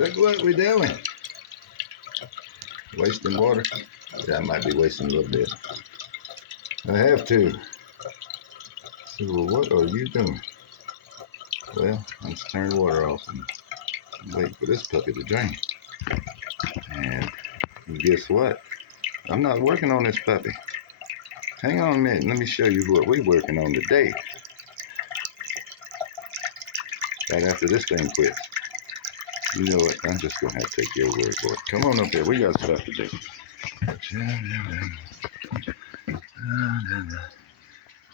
Look what we're doing. Wasting water. Yeah, I might be wasting a little bit. I have to. So, well, what are you doing? Well, let's turn the water off and wait for this puppy to drain. And guess what? I'm not working on this puppy. Hang on a minute. Let me show you what we're working on today. Right after this thing quits. You know what? I'm just going to have to take your word for it. Come on up here. We got stuff to do.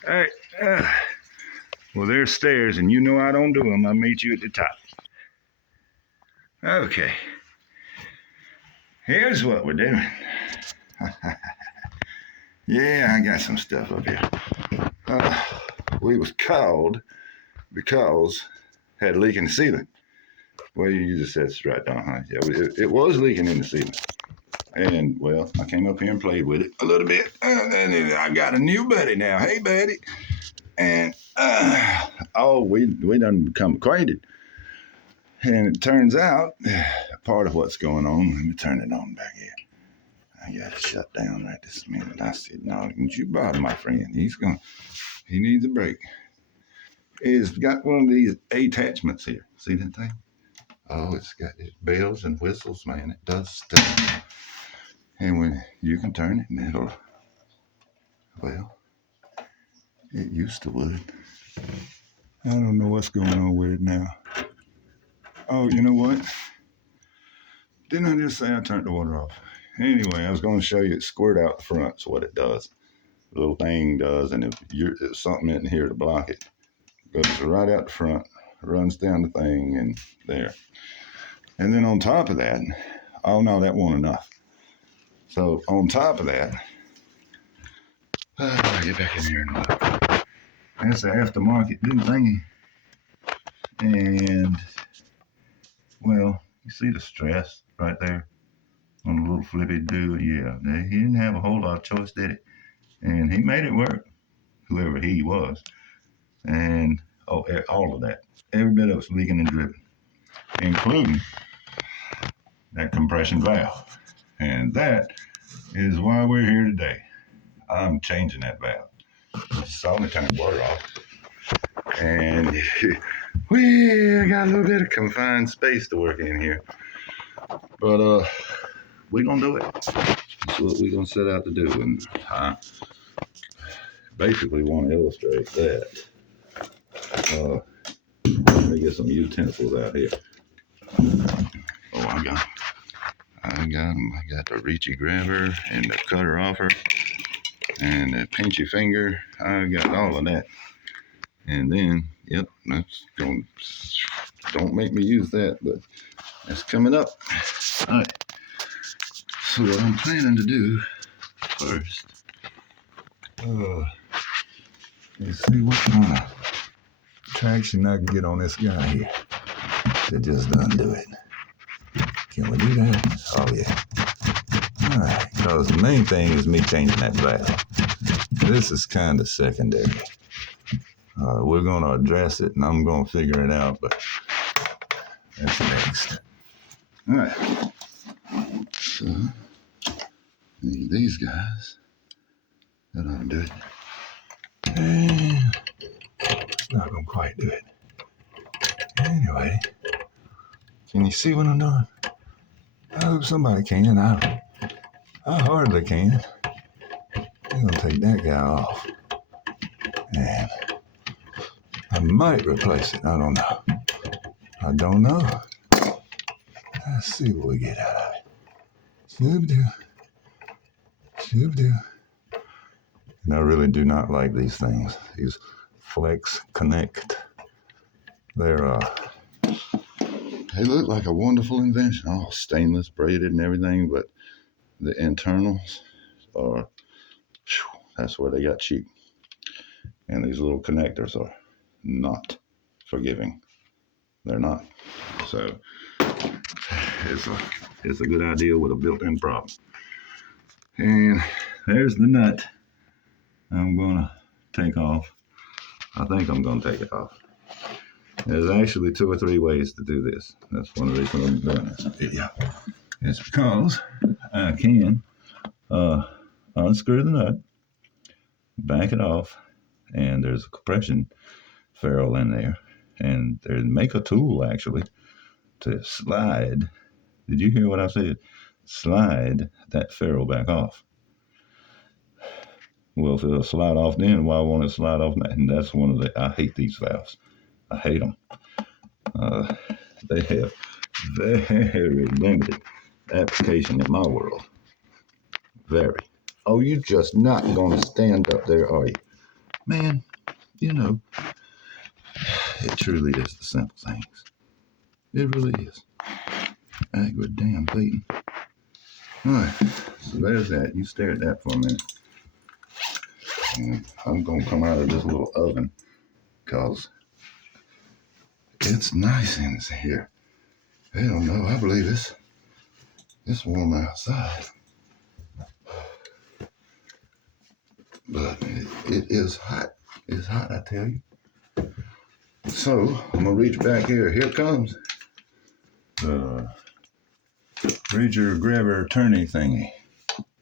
All right. Well, there's stairs, and you know I don't do them. I'll meet you at the top. Okay. Here's what we're doing. Yeah, I got some stuff up here. We was called because had a leak in the ceiling. Well, you just said it's right down, huh? Yeah, it was leaking in the ceiling. And, well, I came up here and played with it a little bit. And then I got a new buddy now. Hey, buddy. And, we done become acquainted. And it turns out, part of what's going on, let me turn it on back here. I got it shut down right this minute. I said, no, don't you bother my friend. He needs a break. It's got one of these attachments here. See that thing? Oh, it's got its bells and whistles, man. It does stuff. And when you can turn it, and it'll, well, it used to would. I don't know what's going on with it now. Oh, you know what? Didn't I just say I turned the water off? Anyway, I was going to show you it squirt out the front. So what it does, the little thing does, and if there's something in here to block it, goes right out the front, runs down the thing, and there. And then on top of that, oh no, that wasn't enough. So on top of that, get back in here and look. That's the aftermarket new thingy. And, well, you see the stress right there on the little flippy do. Yeah, he didn't have a whole lot of choice, did it? And he made it work, whoever he was. And, all of that. Every bit of it's leaking and dripping, including that compression valve. And that is why we're here today. I'm changing that valve. I saw me turn the water off. And we got a little bit of confined space to work in here. But we're going to do it. That's what we're going to set out to do. And I basically want to illustrate that. Let me get some utensils out here. Oh, I got them. I got the reachy grabber and the cutter offer and the pinchy finger. I got all of that. And then, yep, don't make me use that, but that's coming up. All right. So what I'm planning to do first is see what kind of traction I can get on this guy here to just undo it. Can we do that? Oh, yeah. All right, because the main thing is me changing that valve. This is kind of secondary. We're going to address it, and I'm going to figure it out, but that's next. All right. So, need these guys. That ought to do it. And it's not going to quite do it. Anyway, can you see what I'm doing? I hope somebody can. I hardly can. I'm going to take that guy off. And I might replace it. I don't know. Let's see what we get out of it. Shoo-do. And I really do not like these things. These Flex Connect. They look like a wonderful invention. All stainless, braided and everything, but the internals are, that's where they got cheap. And these little connectors are not forgiving. They're not. So it's a good idea with a built-in problem. And there's the nut I'm gonna take off. I think I'm gonna take it off. There's actually 2 or 3 ways to do this. That's one of the reasons I'm doing this video. It's because I can unscrew the nut, back it off, and there's a compression ferrule in there. And they make a tool actually to slide. Did you hear what I said? Slide that ferrule back off. Well, if it'll slide off then, why won't it slide off now? And that's one of the, I hate these valves. I hate them. They have very limited application in my world. Very. Oh, you're just not going to stand up there, are you? Man, you know, it truly is the simple things. It really is. Aggravating damn beating. All right, so there's that. You stare at that for a minute. And I'm going to come out of this little oven because it's nice in here. Hell no, I believe it's warm outside. But it is hot. It's hot, I tell you. So I'm going to reach back here. Here comes the bridger grabber turny thingy.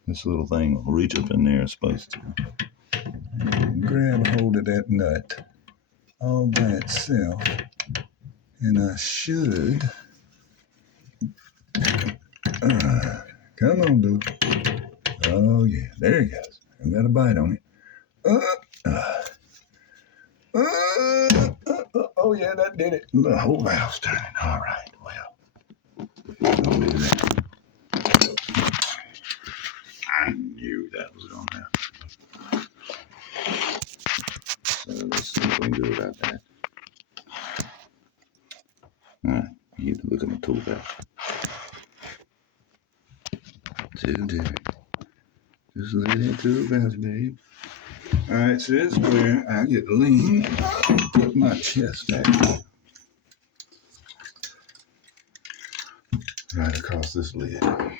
This little thing will reach up in there, it's supposed to. And grab hold of that nut all by itself. And I should. Come on, dude. Oh, yeah. There he goes. I got a bite on it. Oh, yeah, that did it. The whole valve's turning. All right. Well, don't do that. I knew that was going to happen. So let's see what we can do about that. All right. You get to look at the tool belt. Just let it to the vest, babe. All right, so this is where I get lean, put my chest back right across this lid. I'll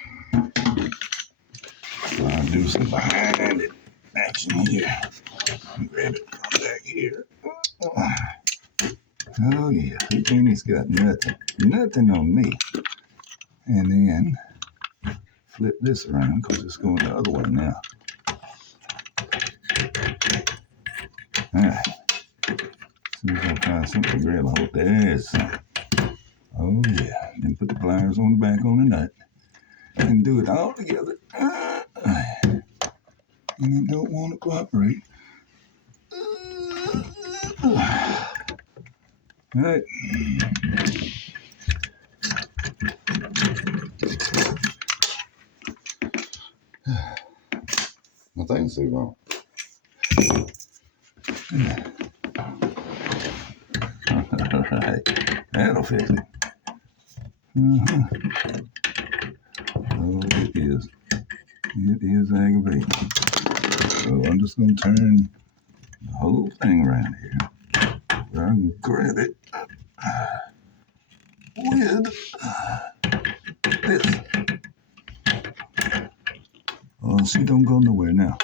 do some behind it action here. Grab it from back here. Oh yeah, Penny's got nothing on me. And then flip this around because it's going the other way now. All right. As soon as I find something to grab a hold, there's something. Oh yeah. Then put the pliers on the back on the nut and do it all together. And it don't want to cooperate. All right. My thing's too long. All right, that'll fix it. Oh, it is aggravating. So I'm just gonna turn the whole thing around here. So I can grab it with this. Oh, she don't go nowhere now.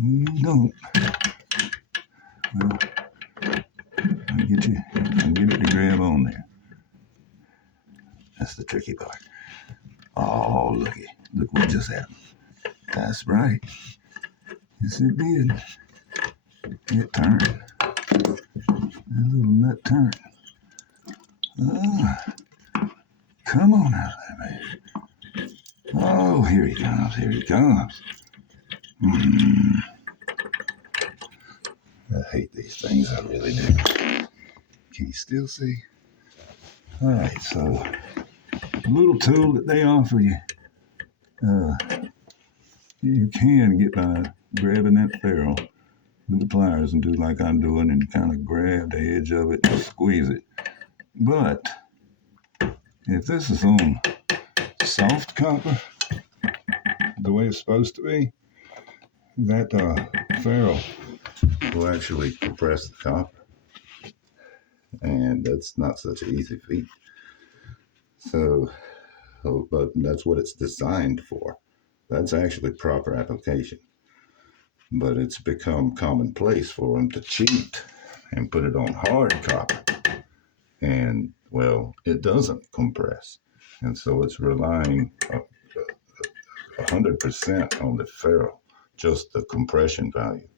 You don't. Well, I'll get it to grab on there. That's the tricky part. Oh, look what just happened. That's right. Yes, it did. It turned. That little nut turned. Come on out of there, man. Oh, here he comes. I hate these things, I really do. Can you still see? All right, so a little tool that they offer you. You can get by grabbing that ferrule with the pliers and do like I'm doing and kind of grab the edge of it and squeeze it. But if this is on soft copper, the way it's supposed to be, that ferrule will actually compress the copper. And that's not such an easy feat. So, but that's what it's designed for. That's actually proper application. But it's become commonplace for them to cheat and put it on hard copper. And well, it doesn't compress. And so it's relying 100% on the ferrule, just the compression value.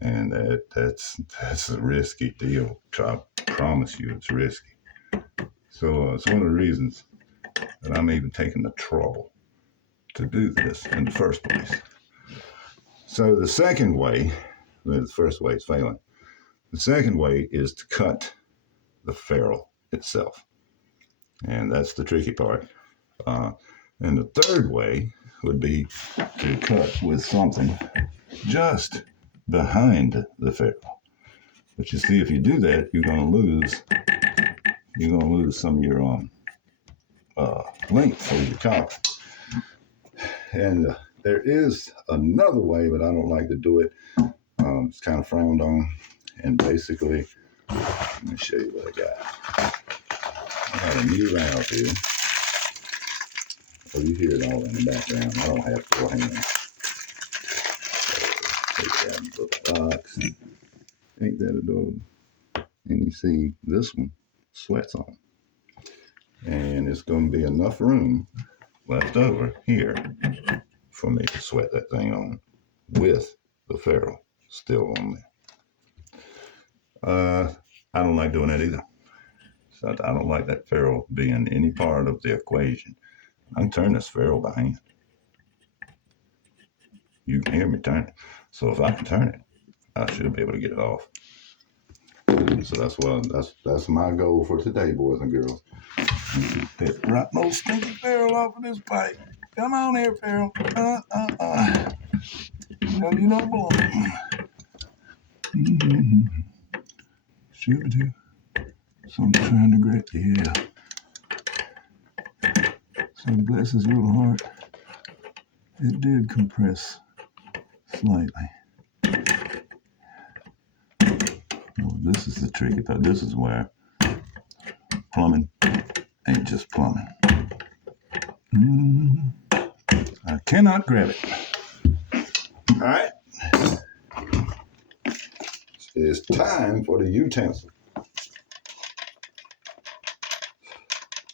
And that's a risky deal. I promise you it's risky. So it's one of the reasons that I'm even taking the trouble to do this in the first place. So the second way, the first way is failing. The second way is to cut the ferrule itself. And that's the tricky part. And the third way would be to cut with something just behind the ferrule. But you see, if you do that, you're gonna lose some of your length of your copper. And there is another way, but I don't like to do it. It's kind of frowned on. And basically, let me show you what I got. I got a new valve here. Oh, you hear it all in the background. I don't have 4 hands. Take that little box. Ain't that adorable? And you see this one sweats on. And it's going to be enough room left over here for me to sweat that thing on with the ferrule still on there. I don't like doing that either. So I don't like that ferrule being any part of the equation. I can turn this ferrule by hand. You can hear me turn it. So if I can turn it, I should be able to get it off. So that's my goal for today, boys and girls. Get that right old stinky ferrule off of this pipe. Come on here, ferrule. No, you don't belong. Sure do. So I'm trying to grab, yeah. So bless his little heart. It did compress slightly. Oh, this is the tricky part. This is where plumbing ain't just plumbing. I cannot grab it. All right. It's time for the utensil.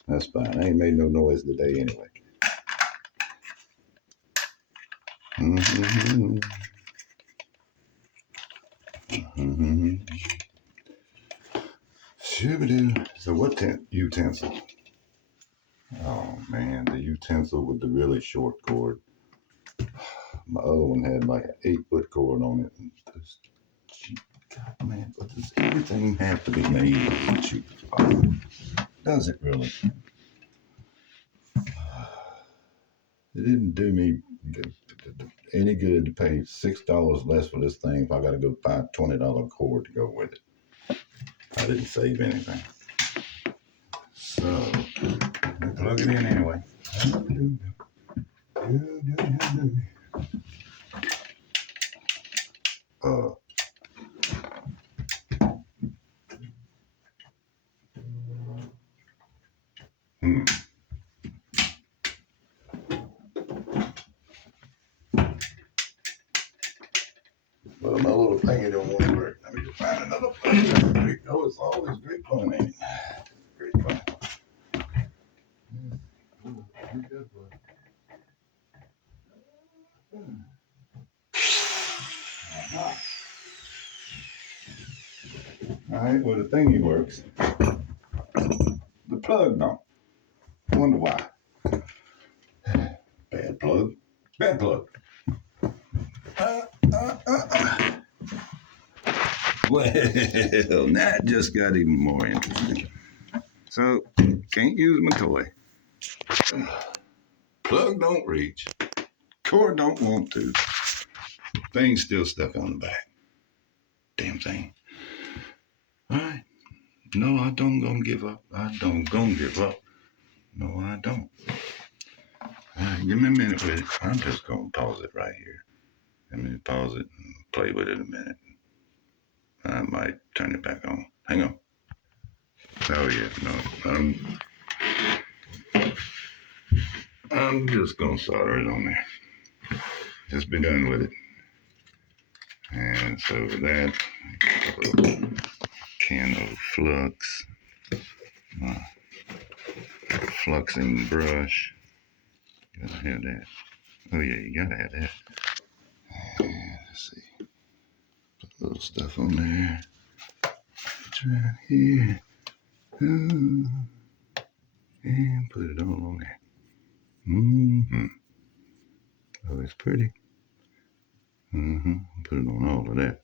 That's fine. I ain't made no noise today anyway. So what utensil? Oh man, the utensil with the really short cord. My other one had like an 8-foot cord on it. God, man, but does everything have to be made with cheap? Does it really? It didn't do me any good to pay $6 less for this thing if I got to go buy a $20 cord to go with it. I didn't save anything. So, I plug it in anyway. Well, my little thingy don't want to work. Let me just find another plug. Oh, it's always great fun, ain't it? Great fun. All right, well, the thingy works. The plug don't. I wonder why. Bad plug. Bad plug. Well, that just got even more interesting. So, can't use my toy. Plug don't reach. Cord don't want to. Thing's still stuck on the back. Damn thing. All right. No, I don't gonna give up. I don't gonna give up. No, I don't. All right, give me a minute with it. I'm just gonna pause it right here. Let me pause it and play with it a minute. I might turn it back on. Hang on. Oh yeah, no. I'm just gonna solder it on there. Just be done with it. And so with that, a little can of flux. Fluxing brush. Gotta have that. Oh yeah, you gotta have that. And let's see. Put a little stuff on there. It's right here. Ooh. And put it all on there. Mm-hmm. Oh, it's pretty. Mm-hmm. Put it on all of that.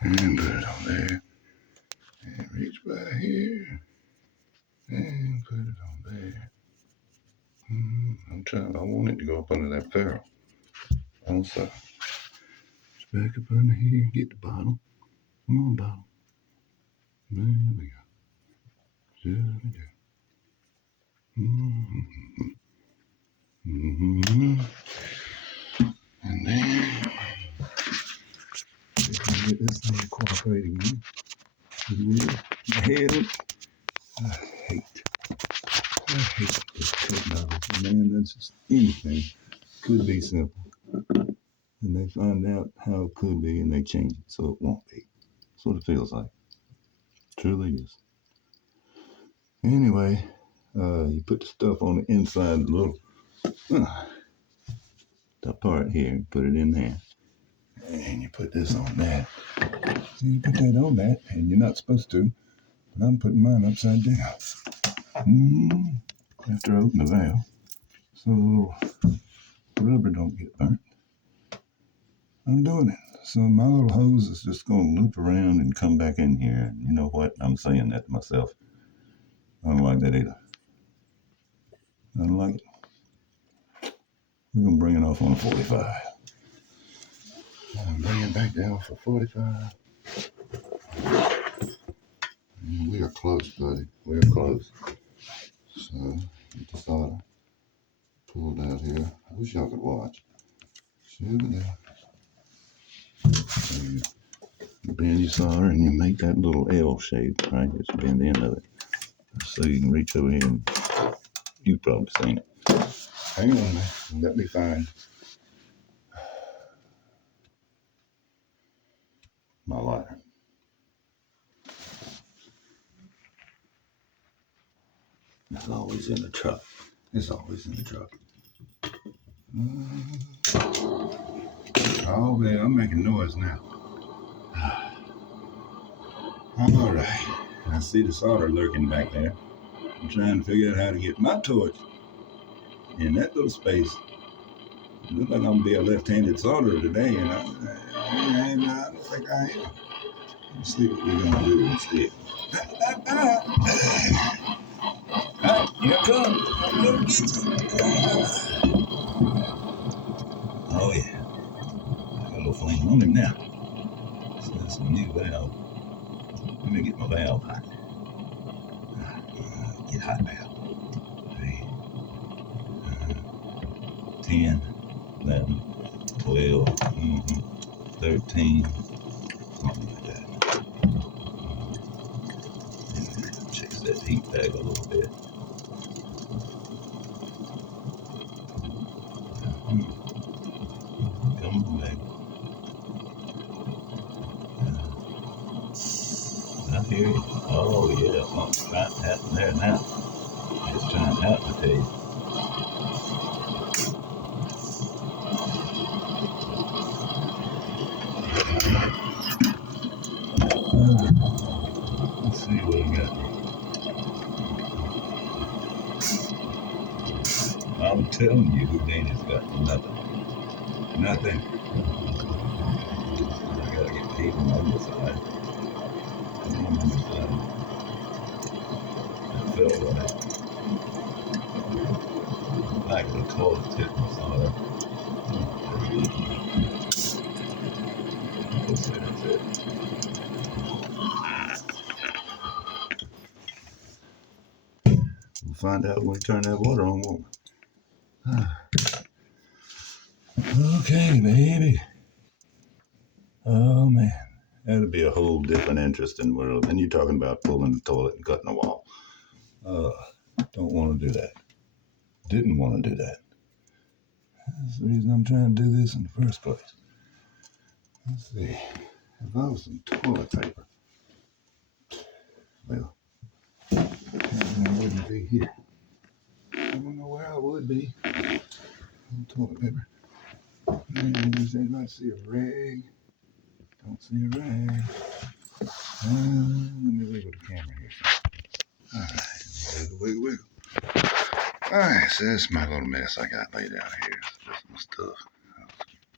And put it on there. And reach by here. And put it on there. I want it to go up under that barrel. Also, it's back up under here. Get the bottom. Come on, bottom. There we go. Mm-hmm. Mm-hmm. And then, if I get this thing incorporated again. My head up. I hate this technology, man. That's just anything could be simple. And they find out how it could be and they change it so it won't be. That's what it feels like. It truly is. Anyway, you put the stuff on the inside, the little the part here, you put it in there. And you put this on that. So you put that on that, and you're not supposed to, but I'm putting mine upside down. After I open the valve, so the little rubber don't get burnt. I'm doing it. So my little hose is just going to loop around and come back in here. And you know what? I'm saying that to myself. I don't like that either. I don't like it. We're going to bring it off on a 45. I'm bring it back down for 45. And we are close, buddy. We are close. So, get the solder pulled out here. I wish y'all could watch. You bend your solder and you make that little L shape, right? Just bend the end of it. So you can reach over here and you've probably seen it. Hang on, man. Let me find my lighter. It's always in the truck. It's always in the truck. Oh, man, I'm making noise now. All right. I see the solder lurking back there. I'm trying to figure out how to get my torch in that little space. It looks like I'm going to be a left-handed solderer today, and I don't think I am. Let's see what we're going to do instead. Here it comes. I'm going to get you. Oh, yeah. I got a little flame on him now. So that's a new valve. Let me get my valve hot. Get hot valve. 10, 11, 12, 13, something like that. Checks that heat bag a little bit. Come on, baby. I hear you. Oh, yeah, something's about to happen there now. It's trying out to tell you. Let's see what I got. I'm telling you, Houdini's got nothing. Nothing. I gotta get paid on the other side. Come on this side. That felt right. Back of the toilet tip my solder. That's it. We'll find out when we turn that water on, won't we? Okay, baby. Oh, man. That'd be a whole different interesting world. Then you're talking about pulling the toilet and cutting the wall. Don't want to do that. Didn't want to do that. That's the reason I'm trying to do this in the first place. Let's see. If I was some toilet paper. Well, here. I don't know where I would be. Toilet paper. Does anybody see a rag? Don't see a rag. Let me wiggle the camera here. Alright, wiggle. Alright, so that's my little mess I got laid out here. Just my stuff.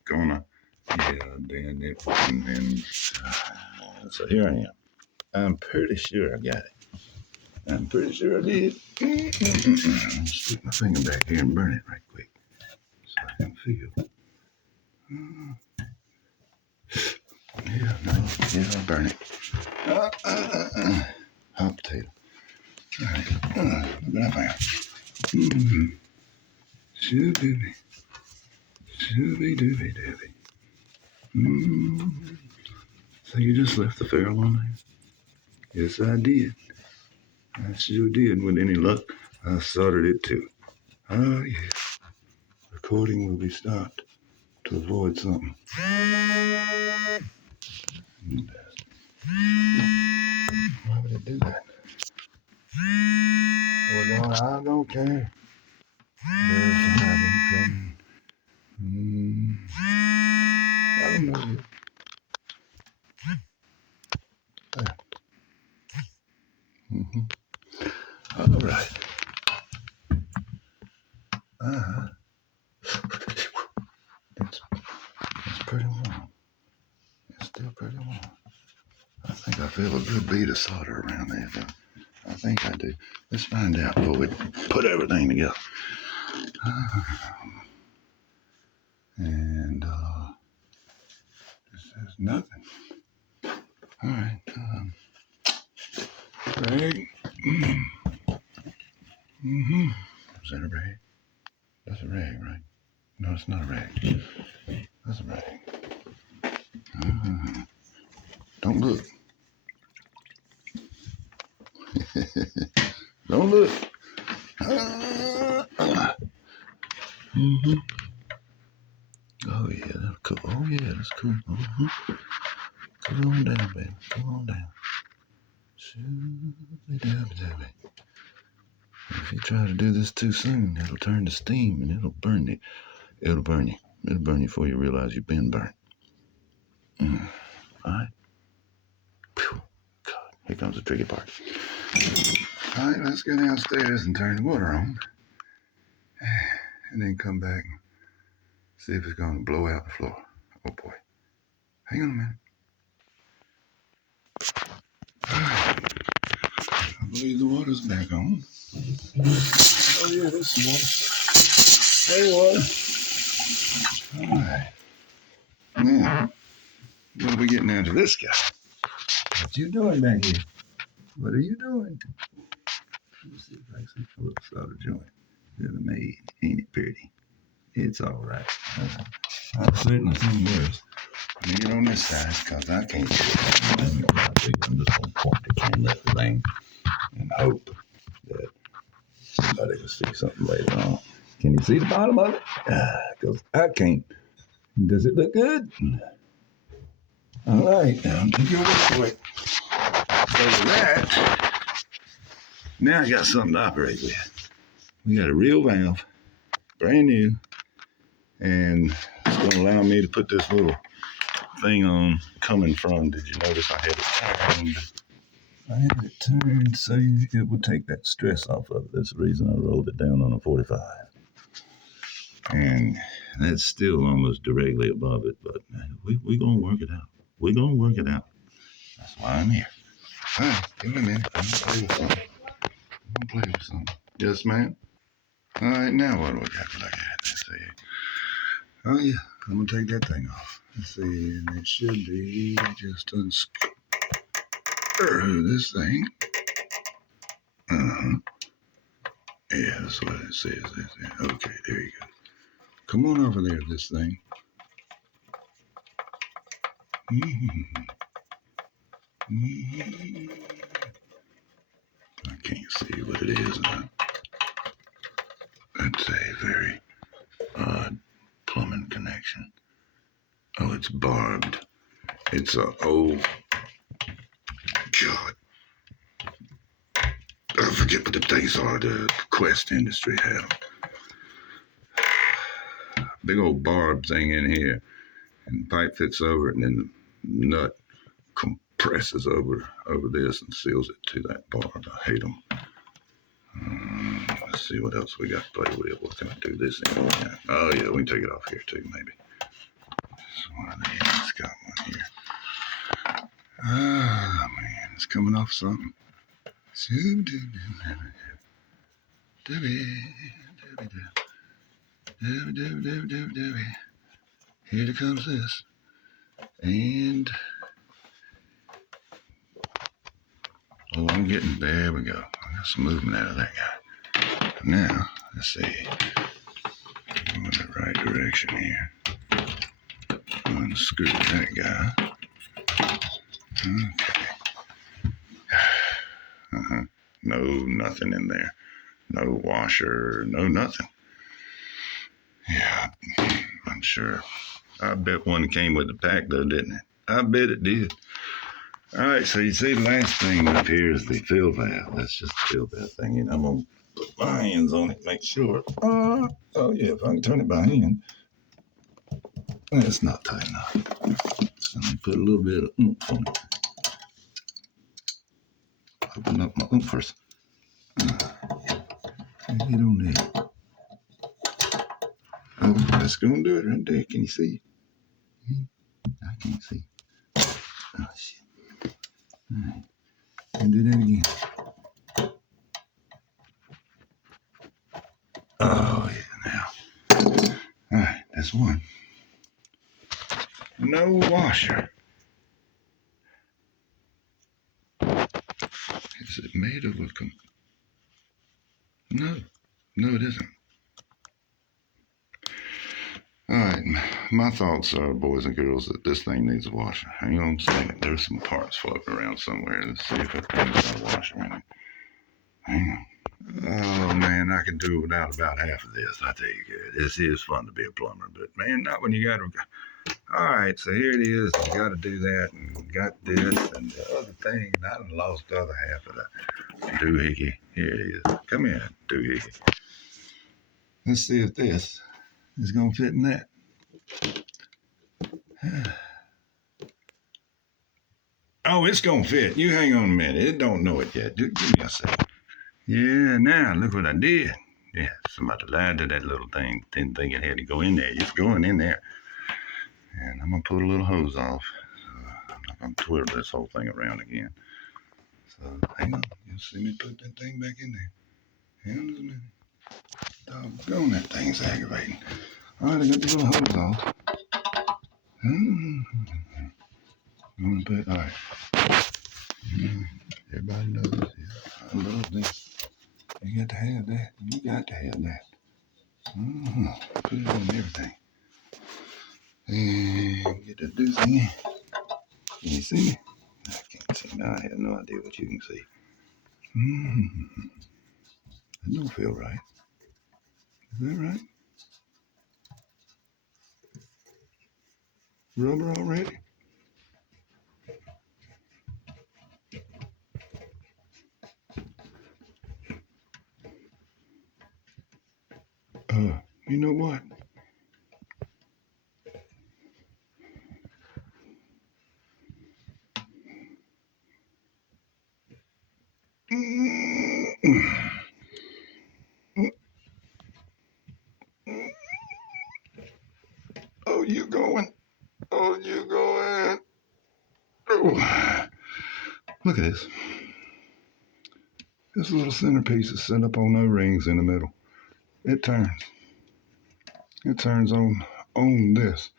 Gonna, then it, and then, so here I am. I'm pretty sure I got it. I'm pretty sure I did. Stick my finger back here and burn it right quick so I can feel. I'll burn it. Hot potato. All right, look what I found. Shoo-dooby. Shooby-dooby-dooby. So you just left the ferrule on there? Yes, I did. I sure did. With any luck, I soldered it too. Oh, yeah. Recording will be stopped to avoid something. Why would it do that? Well, no, I don't care. There's somebody coming. I don't know you. All right. It's pretty warm. It's still pretty warm. I think I feel a good bead of solder around there, though. I think I do. Let's find out before we put everything together. And this says nothing. All right. Rag. Is that a rag? That's a rag, right? No, it's not a rag. That's a rag. Don't look. Don't look. Oh yeah, that's cool. Oh yeah, that's cool. Come on down, baby. Come on down. If you try to do this too soon, it'll turn to steam and it'll burn you. It'll burn you. It'll burn you before you realize you've been burnt. All right. Phew. God, here comes the tricky part. All right, let's go downstairs and turn the water on. And then come back and see if it's going to blow out the floor. Oh boy. Hang on a minute. I believe the water's back on. Oh yeah, there's some water. Hey, water. All right. Now, what are we getting into this guy? What you doing back here? What are you doing? Let me see if I can see a little solder joint. You're the maid. Ain't it pretty? It's all right. I've certainly seen worse. Get on this side, because I can't see it. I'm just going to point the camera at the thing and hope that somebody will see something later on. Can you see the bottom of it? Because I can't. Does it look good? All right, now I'm going to go this way. So with that, now I got something to operate with. We got a real valve, brand new, and it's going to allow me to put this little thing on coming from. Did you notice I had it turned? I had it turned so it would take that stress off of it. That's the reason I rolled it down on a 45. And that's still almost directly above it, but we're going to work it out. We're going to work it out. That's why I'm here. All right, give me a minute. I'm going to play with something. Yes, ma'am? All right, now what do we got to look at? Let's see. Oh, yeah, I'm going to take that thing off. Let's see, and it should be just unscrew this thing. Yeah, that's what it says. Okay, there you go. Come on over there, this thing. I can't see what it is now. It's a very odd plumbing connection. Oh, it's barbed. It's a old God. forget what the things are the Quest industry have. Big old barb thing in here, and the pipe fits over it, and then the nut compresses over this and seals it to that barb. I hate them. Let's see what else we got to play with. What can I do this in? Yeah. Oh yeah, we can take it off here too, maybe. It's one of these. It's got one here. Oh man, it's coming off something. Here comes this. And oh, I'm getting, there we go. I got some movement out of that guy. Now, let's see. I'm in the right direction here. Unscrew that guy. Okay. No, nothing in there. No washer, no nothing. Yeah, I'm sure. I bet one came with the pack though, didn't it? I bet it did. All right, so you see the last thing up here is the fill valve. That's just the fill valve thing. And I'm going to put my hands on it, make sure. Oh yeah, if I can turn it by hand. It's not tight enough. So let me put a little bit of oomph on it. Open up my oomph first. Get on there. Oh, that's going to do it right there. Can you see? I can't see. Oh, shit. All right. I'll do that again. Oh, yeah, now. All right, that's one. No washer. Is it made of a... No, it isn't. All right, my thoughts are, boys and girls, that this thing needs a washer. Hang on a second. There's some parts floating around somewhere. Let's see if it has a washer in it. Hang on. Oh, man, I can do without about half of this. I tell you, good. This is fun to be a plumber, but, man, not when you got to... All right, so here it is. You got to do that, and you got this, and the other thing, and I done lost the other half of the doohickey. Here it is. Come here, doohickey. Let's see if this is going to fit in that. Oh, it's going to fit. You hang on a minute. It don't know it yet. Give me a second. Yeah, now, look what I did. Yeah, somebody lied to that little thing. Didn't think it had to go in there. It's going in there. And I'm going to put a little hose off. So I'm not going to twiddle this whole thing around again. So, hang on. You'll see me put that thing back in there. Hang on just a minute. Doggone, that thing's aggravating. All right, I got the little hose off. I'm going to put, all right. Everybody knows I love this. You got to have that. You got to have that. Put it on everything. And get the deuce in. Can you see me? I can't see now. I have no idea what you can see. That don't feel right. Is that right? Rubber already? You know what? Oh, you going? Oh, you going? Oh. Look at this. This little centerpiece is set up on O-rings in the middle. It turns. It turns on this.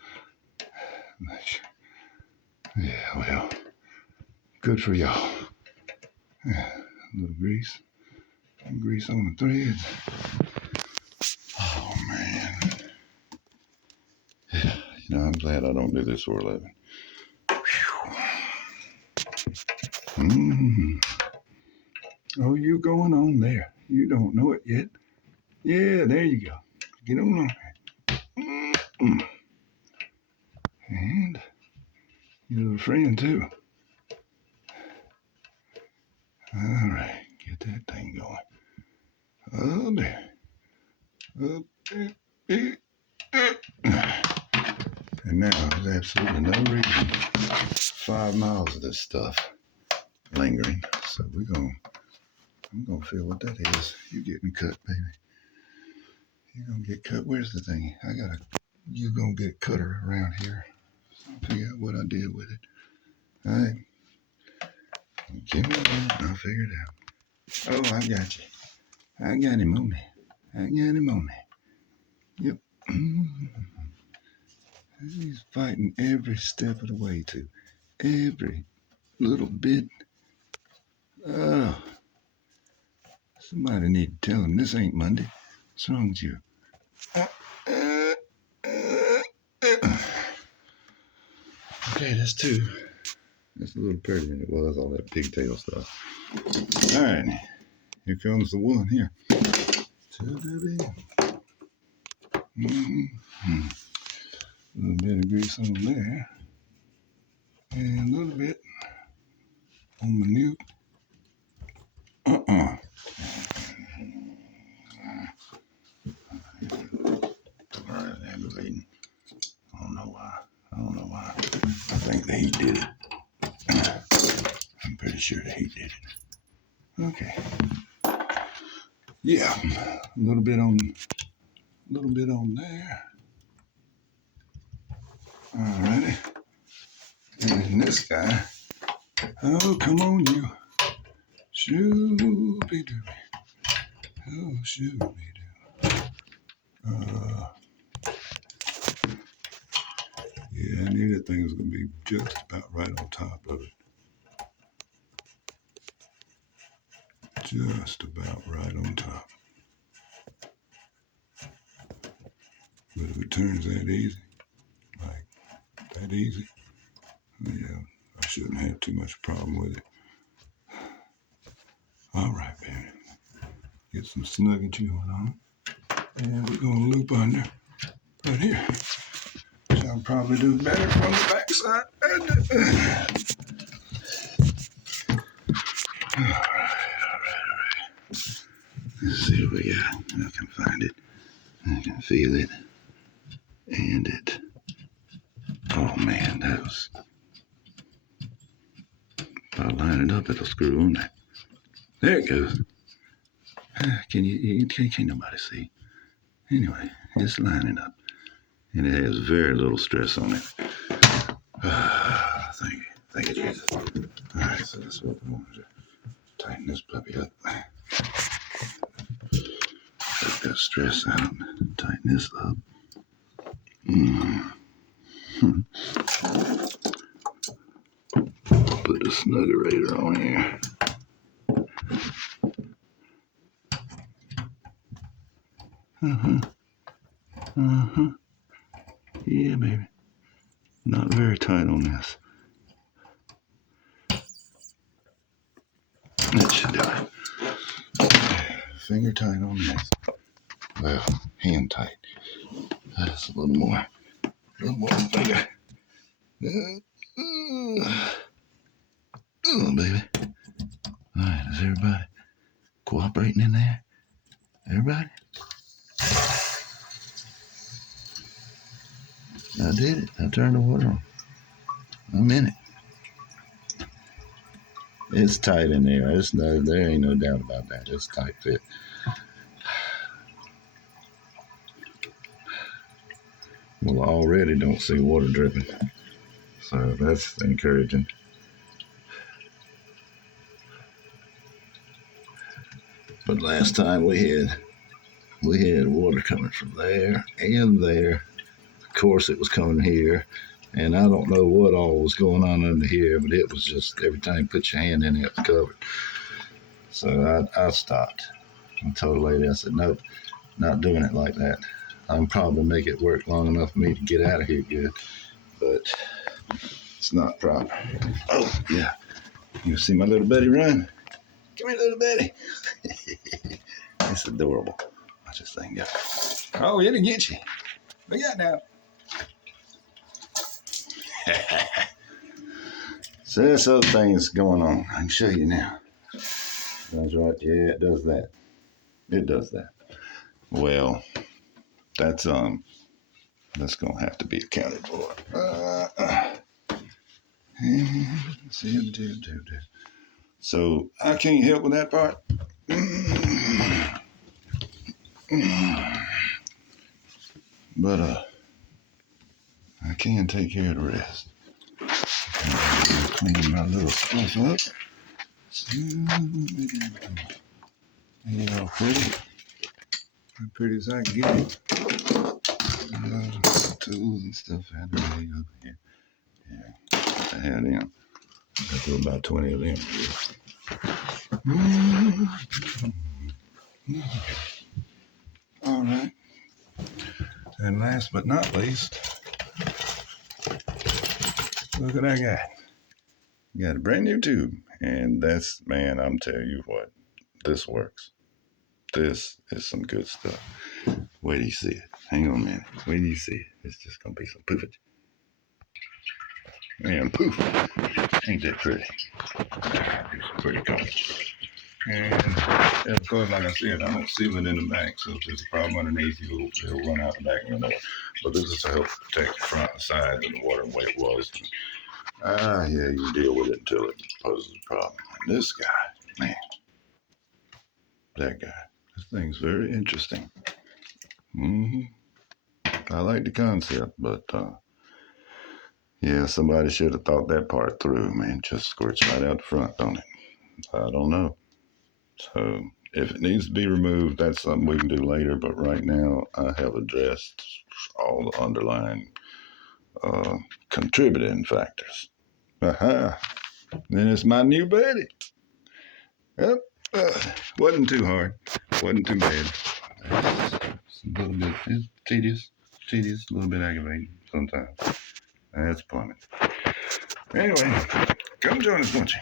Yeah, well, good for y'all. Yeah, a little grease. Grease on the threads. Oh, man. Yeah, I'm glad I don't do this for a living. Oh, you going on there. You don't know it yet. Yeah, there you go. Get on there. And your little friend, too. All right, get Get that thing going. Oh, there. Up there. And now there's absolutely no reason. 5 miles of this stuff lingering. So I'm gonna feel what that is. You getting cut, baby. You gonna get cut. Where's the thing? You gonna get cutter around here. So I'll figure out what I did with it. All right. Give me a minute. I'll figure it out. Oh, I got you. I got him on me. I got him on me. Yep. He's fighting every step of the way too. Every little bit. Oh. Somebody need to tell him this ain't Monday. What's wrong with you? Okay, that's 2. That's a little prettier than it was, all that pigtail stuff. All right, here comes the one here. Mm-hmm. A little bit of grease on there. And a little bit on my nuke. Alright, aggravating. I don't know why. I think the heat did it. I'm pretty sure the heat did it. Okay. Yeah, a little bit on there. Alrighty. And this guy. Oh, come on, you. Shooby-dooby. Oh, shooby-doo. Yeah, I knew that thing was going to be just about right on top of it. Just about right on top. But if it turns that easy, like that easy, yeah, I shouldn't have too much problem with it. All right, baby. Get some snuggage going on. And we're going to loop under right here. Which I'll probably do better from the backside. All right. Let's see what we got. I can find it. I can feel it. And it. Oh, man, that was... If I line it up, it'll screw on there. There it goes. Can't nobody see. Anyway, it's lining up. And it has very little stress on it. Thank you, Jesus. All right, so that's what we want to tighten this puppy up. Take that stress out. Tighten this up. Put the snuggerator on here. Yeah, baby. Not very tight on this. That should do it. Finger tight on this. Well, hand tight. That's a little more finger. Oh, baby. All right, is everybody cooperating in there? Everybody? I did it. I turned the water on. I'm in it. It's tight in there. There ain't no doubt about that. It's tight fit. Well, I already don't see water dripping. So that's encouraging. But last time we had water coming from there and there. Of course, it was coming here. And I don't know what all was going on under here, but it was just every time you put your hand in it, it was covered. So I stopped. I told the lady, I said, nope, not doing it like that. I'm probably make it work long enough for me to get out of here good, but it's not proper. Oh, yeah. You see my little buddy run? Come here, little buddy. It's adorable. Watch this thing go. Oh, it'll get you. Look out now. So there's other things going on. I can show you now. That's right. Yeah, it does that. It does that. Well, that's gonna have to be accounted for. So I can't help with that part. But I can take care of the rest. Clean my little stuff up. So, pretty. As pretty as I can get it. Tools and stuff out there over here. Yeah, I had them. I do about 20 of them. All right. And last but not least, look what I got. Got a brand new tube. And that's, man, I'm telling you what, this works. This is some good stuff. Wait till you see it. Hang on a minute. Wait till you see it. It's just going to be some poofage. Man, poof. Ain't that pretty? It's pretty colors. And of course, like I said, I'm going to seal it in the back. So if there's a problem underneath, it'll run out the back and run over. But this is to help protect the front and sides of the water the way it was. Yeah, you deal with it until it poses a problem. And this guy, man, that guy, this thing's very interesting. I like the concept, but yeah, somebody should have thought that part through, man. Just squirts right out the front, don't it? I don't know. So if it needs to be removed, that's something we can do later. But right now, I have addressed all the underlying contributing factors. Aha! Then it's my new baby. Yep. Wasn't too hard. Wasn't too bad. It's a little bit it's tedious, a little bit aggravating sometimes. That's plumbing. Anyway, come join us, won't you?